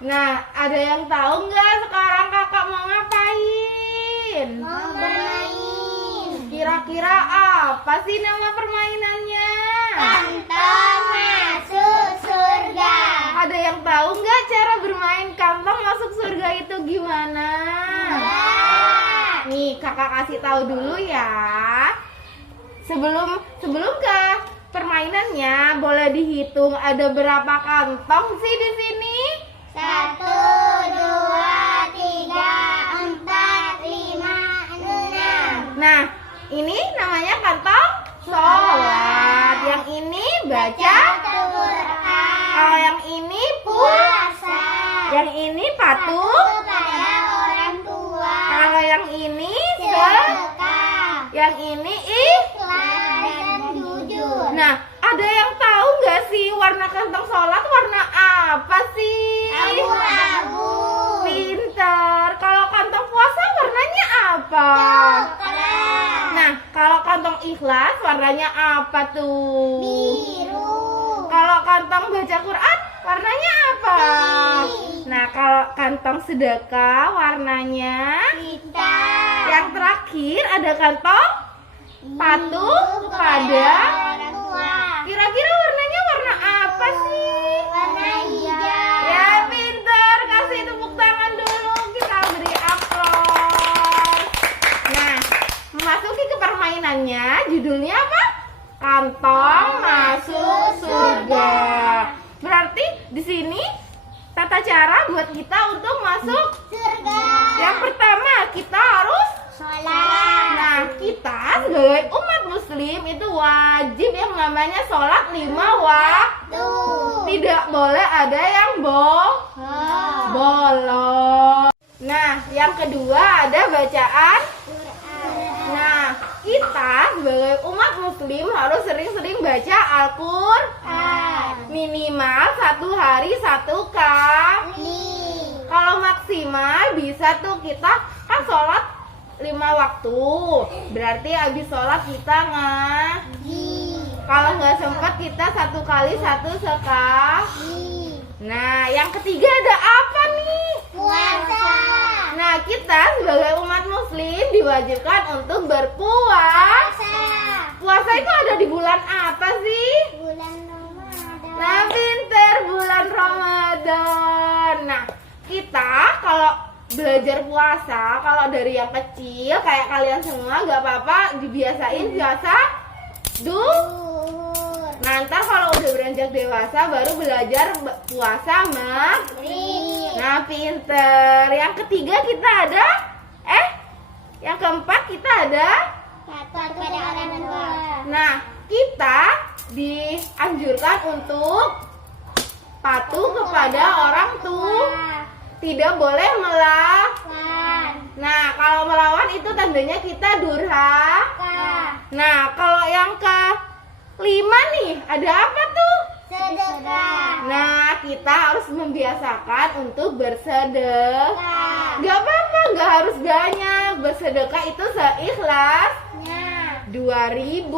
Nah, ada yang tahu nggak sekarang kakak mau ngapain? Mau bermain. Kira-kira apa sih nama permainannya? Kantong masuk surga. Ada yang tahu nggak cara bermain kantong masuk surga itu gimana? Nih, kakak kasih tahu dulu ya. Sebelum ke permainannya, boleh dihitung ada berapa kantong sih di sini? 1, 2, 3, 4, 5, 6. Nah, ini namanya kantong sholat. Yang ini baca. Kalau yang ini Puasa. Yang ini patuh. Kepada orang tua. Kalau yang ini Sedekah. yang ini Ikhlas dan jujur. Nah, ada yang tahu nggak sih warna kantong sholat warna apa sih? Abu-abu. Pintar. Kalau kantong puasa warnanya apa? Coklat. Nah, kalau kantong ikhlas warnanya apa tuh? Biru. Kalau kantong baca Quran warnanya apa? Pink. Nah, kalau kantong sedekah warnanya Hitam. yang terakhir ada kantong patuh kepada. orang tua. Kira-kira warnanya warna apa sih? Warna hijau. Ya, pintar. Kasih tepuk tangan dulu. Kita beri aplaus. Nah, memasuki ke permainannya, judulnya apa? Kantong masuk surga. Berarti di sini tata cara buat kita untuk masuk. Surga. Yang pertama, kita harus Sholat. Nah, kita sebagai umat muslim itu wajib yang namanya sholat 5 waktu. Tidak boleh ada yang bolong. Nah, yang kedua ada bacaan. Nah, kita sebagai umat muslim harus sering-sering baca Al-Quran. Minimal 1 hari 1 kali. Kalau maksimal bisa tuh kita kan sholat 5 waktu. Berarti habis sholat kita kalau nggak sempat kita 1 kali 1 sekali. Nah, yang ketiga ada apa nih? Puasa. Nah, kita sebagai umat muslim diwajibkan untuk berpuasa. Puasa itu ada di bulan apa sih? Bulan Ramadan. Nah, pinter, bulan Ramadan. Nah, kita kalau belajar puasa, kalau dari yang kecil kayak kalian semua nggak apa-apa, dibiasain biasa Zuhur. Nah, ntar kalau udah beranjak dewasa baru belajar puasa Maghrib. Nah, pinter. Yang ketiga kita ada yang keempat kita ada. Patuh kepada orang tua. Nah, kita dianjurkan untuk patuh kepada orang tua. Tidak boleh melawan. Nah, kalau melawan itu tandanya kita durhaka. Nah, kalau yang ke-5 nih, ada apa tuh? Sedekah. Nah, kita harus membiasakan untuk bersedekah. Sedekah. Gak apa-apa, gak harus banyak. Bersedekah itu seikhlasnya. 2.000,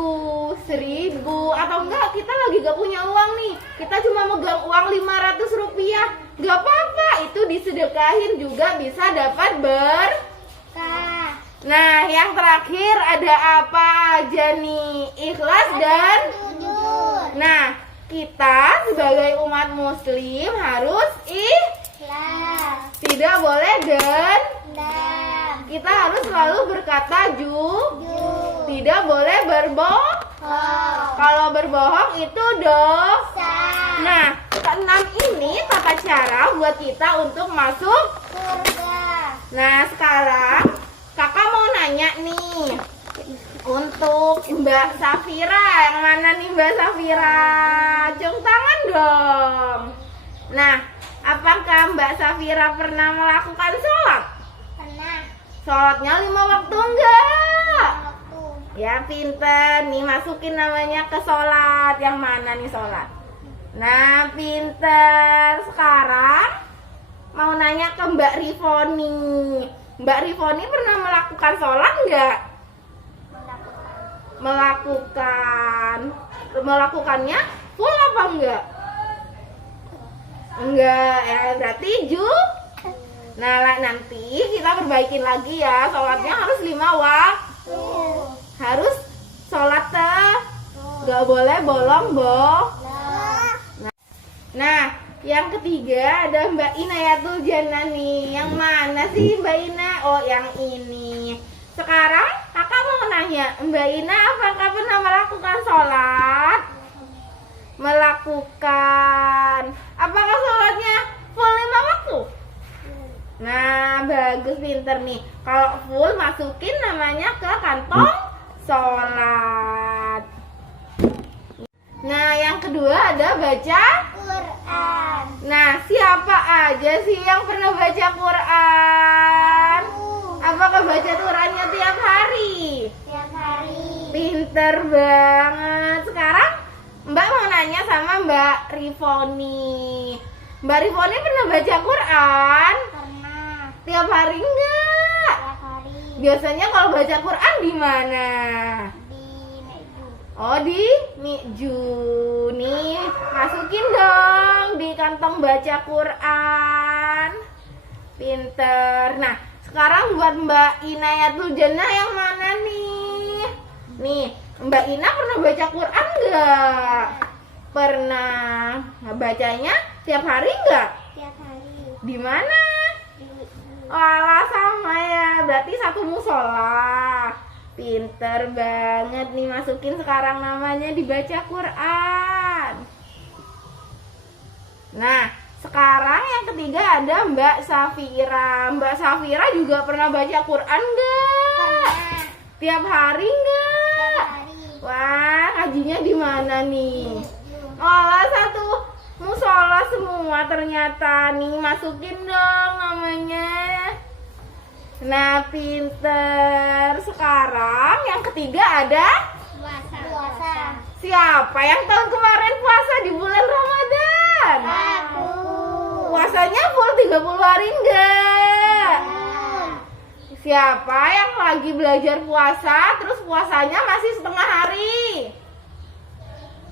1.000, atau enggak kita lagi gak punya uang nih, kita cuma megang uang 500 rupiah, gak apa-apa, itu disedekahin juga bisa dapat berkah. Nah, yang terakhir ada apa aja nih? Ikhlas dan Jujur. Nah, kita sebagai umat muslim harus Ikhlas. tidak boleh Dendam. kita harus selalu berkata Jujur. tidak boleh berbohong. Kalau berbohong itu dosa. Nah, keenam ini tata cara buat kita untuk masuk Surga. Nah, sekarang kakak mau nanya nih untuk Mbak Safira. Yang mana nih Mbak Safira? Cung tangan dong. Nah, apakah Mbak Safira pernah melakukan sholat? Pernah. Sholatnya 5 waktu enggak? Waktu. Ya, pinter. Nih masukin namanya ke sholat. Yang mana nih sholat? Nah, pinter. Sekarang mau nanya ke Mbak Rifoni. Mbak Rifoni pernah melakukan sholat enggak? Melakukannya full apa enggak? Enggak, ya berarti Nah, nanti kita perbaikin lagi ya. Sholatnya harus 5 waktu. Harus sholat nggak boleh bolong, Nah, yang ketiga ada Mbak Inayatul Jannah nih. Yang mana sih Mbak Ina? Oh, yang ini. Sekarang kakak mau nanya, Mbak Ina apakah pernah melakukan sholat? Melakukan. Apakah sholatnya full 5 waktu? Nah, bagus, pinter nih. Kalau full masukin namanya ke kantong sholat. Nah, yang kedua ada baca Quran. Nah, siapa aja sih yang pernah baca Quran? Apakah baca Qurannya tiap hari? Tiap hari. Pinter banget. Sekarang Mbak mau nanya sama Mbak Rifoni. Mbak Rifoni pernah baca Quran? Pernah. Tiap hari enggak? Tiap hari. Biasanya kalau baca Quran di mana? Di meja. Oh, di Mikju. Nih, masukin dong di kantong baca Quran. Pinter. Nah, sekarang buat Mbak Inayatul Jannah yang mana nih? Nih, Mbak Ina pernah baca Quran enggak? Pernah. Nah, bacanya tiap hari enggak? Tiap hari. Di mana? Di Walah, sama ya. Berarti satu musola. Pinter banget nih, masukin sekarang namanya dibaca Quran. Nah, sekarang yang ketiga ada Mbak Safira. Mbak Safira juga pernah baca Quran enggak? Pernah. Tiap hari enggak? Tiap hari. Wah, ngajinya di mana nih? Di Oh, satu musola semua ternyata nih, masukin dong namanya. Nah, pinter. Sekarang yang ketiga ada puasa. siapa yang tahun kemarin puasa di bulan Ramadan? Aku. Puasanya full 30 hari enggak? Siapa yang lagi belajar puasa terus puasanya masih setengah hari?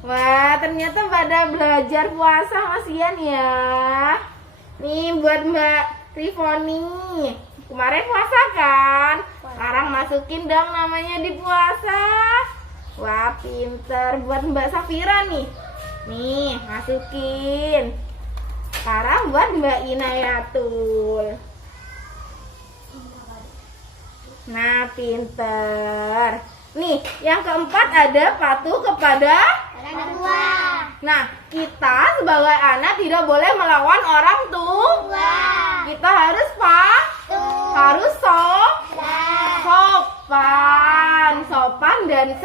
Wah, ternyata pada belajar puasa masihan ya. Nih buat Mbak Rifoni. Kemarin puasa kan? Sekarang masukin dong namanya di puasa. Wah, pinter. Buat Mbak Safira nih. Nih, masukin. Sekarang buat Mbak Inayatul. Nah, pinter. Nih, yang keempat ada patuh kepada. Orang tua. Nah, kita sebagai anak tidak boleh melawan orang tua. Kita harus harus sopan dan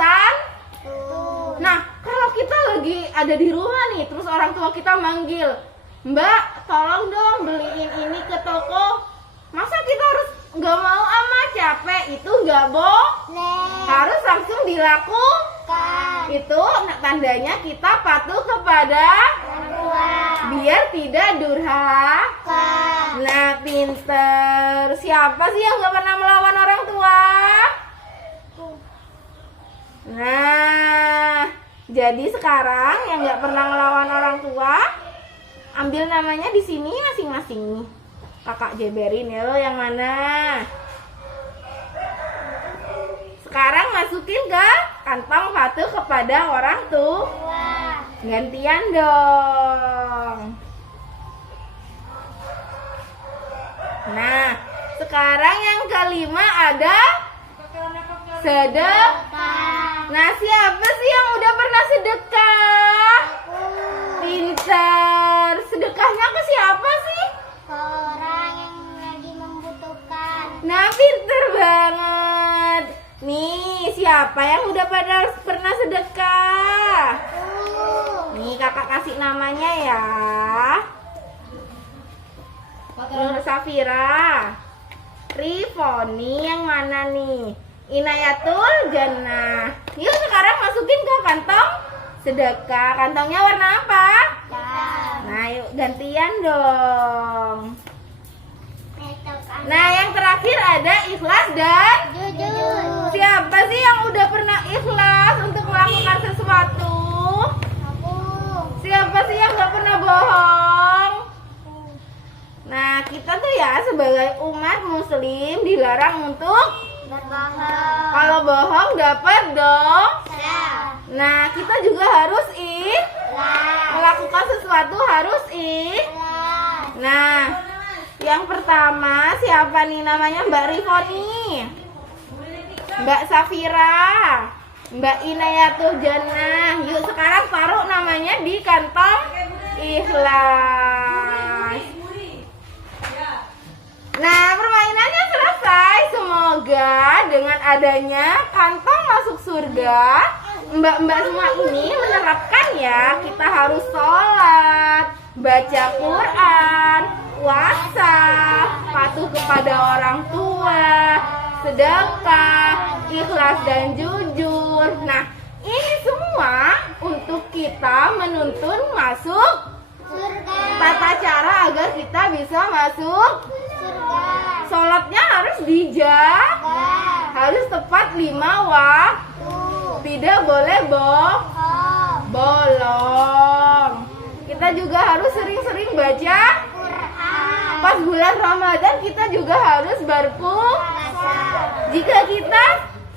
Nah, kalau kita lagi ada di rumah nih, terus orang tua kita manggil, Mbak, tolong dong beliin ini ke toko. Masa kita harus nggak mau capek? Itu nggak harus langsung dilakukan. Itu tandanya kita patuh kepada Orang tua. biar tidak durhaka. Nah, pinter. Siapa sih yang nggak pernah melawan orang tua? Nah, jadi sekarang yang nggak pernah melawan orang tua, ambil namanya di sini masing-masing. Kakak jeberin ya lo yang mana. Sekarang masukin ke kantong patuh kepada orang tua. Gantian dong. Nah, sekarang yang kelima ada sedekah. Nah, siapa sih yang udah pernah sedekah? Pinter. Sedekahnya ke siapa sih? Orang yang lagi membutuhkan. Nah, pinter banget. Nih, siapa yang udah pernah sedekah? Nih, kakak kasih namanya ya. Nur Safira, Rifoni, yang mana nih? Inayatul Jannah. Yuk sekarang masukin ke kantong sedekah. Kantongnya warna apa? Nah, yuk gantian dong. Nah, yang terakhir ada ikhlas dan Jujur. siapa sih yang udah pernah ikhlas untuk melakukan sesuatu? Aku. Siapa sih yang gak pernah bohong? Nah, kita tuh ya sebagai umat muslim dilarang untuk Berbohong. kalau bohong dapat dong. Salah. Nah, kita juga harus melakukan sesuatu harus Salah. Nah, yang pertama siapa nih namanya? Mbak Rifoni, Mbak Safira, Mbak Inayatul Jannah. Yuk sekarang taruh namanya di kantong ikhlas. Nah, permainannya selesai. Semoga dengan adanya kantong masuk surga, mbak-mbak semua ini menerapkan ya, kita harus sholat, baca Quran, puasa, patuh kepada orang tua, sedekah, ikhlas dan jujur. Nah, ini semua untuk kita menuntun masuk Surga. tata cara agar kita bisa masuk. Surga. Sholatnya harus dijaga, harus tepat 5 waktu, tidak boleh bolong. Kita juga harus sering-sering baca. Quran. Pas bulan Ramadan kita juga harus berpuasa. Jika kita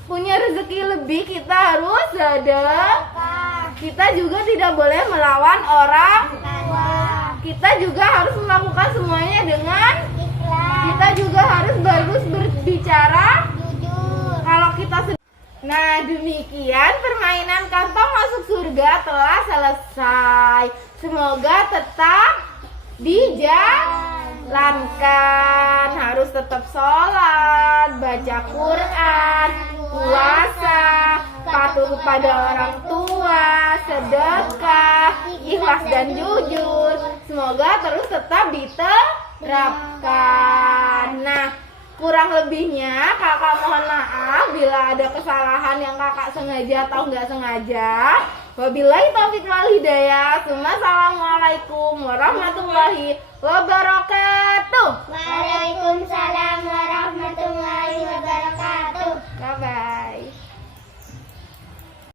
punya rezeki lebih, kita harus sedekah. Kita juga tidak boleh melawan orang. Kita juga harus melakukan semuanya dengan kita juga harus bagus berbicara. Jujur. Kalau kita Nah, demikian permainan kantong masuk surga telah selesai. Semoga tetap dijalankan. Harus tetap sholat, baca Quran, puasa, patuh kepada orang tua, sedekah, ikhlas dan jujur. Semoga terus tetap diterapkan. Nah, kurang lebihnya kakak mohon maaf bila ada kesalahan yang kakak sengaja atau nggak sengaja. Wabillahi taufiq wal hidayah. Assalamualaikum warahmatullahi wabarakatuh. Waalaikumsalam warahmatullahi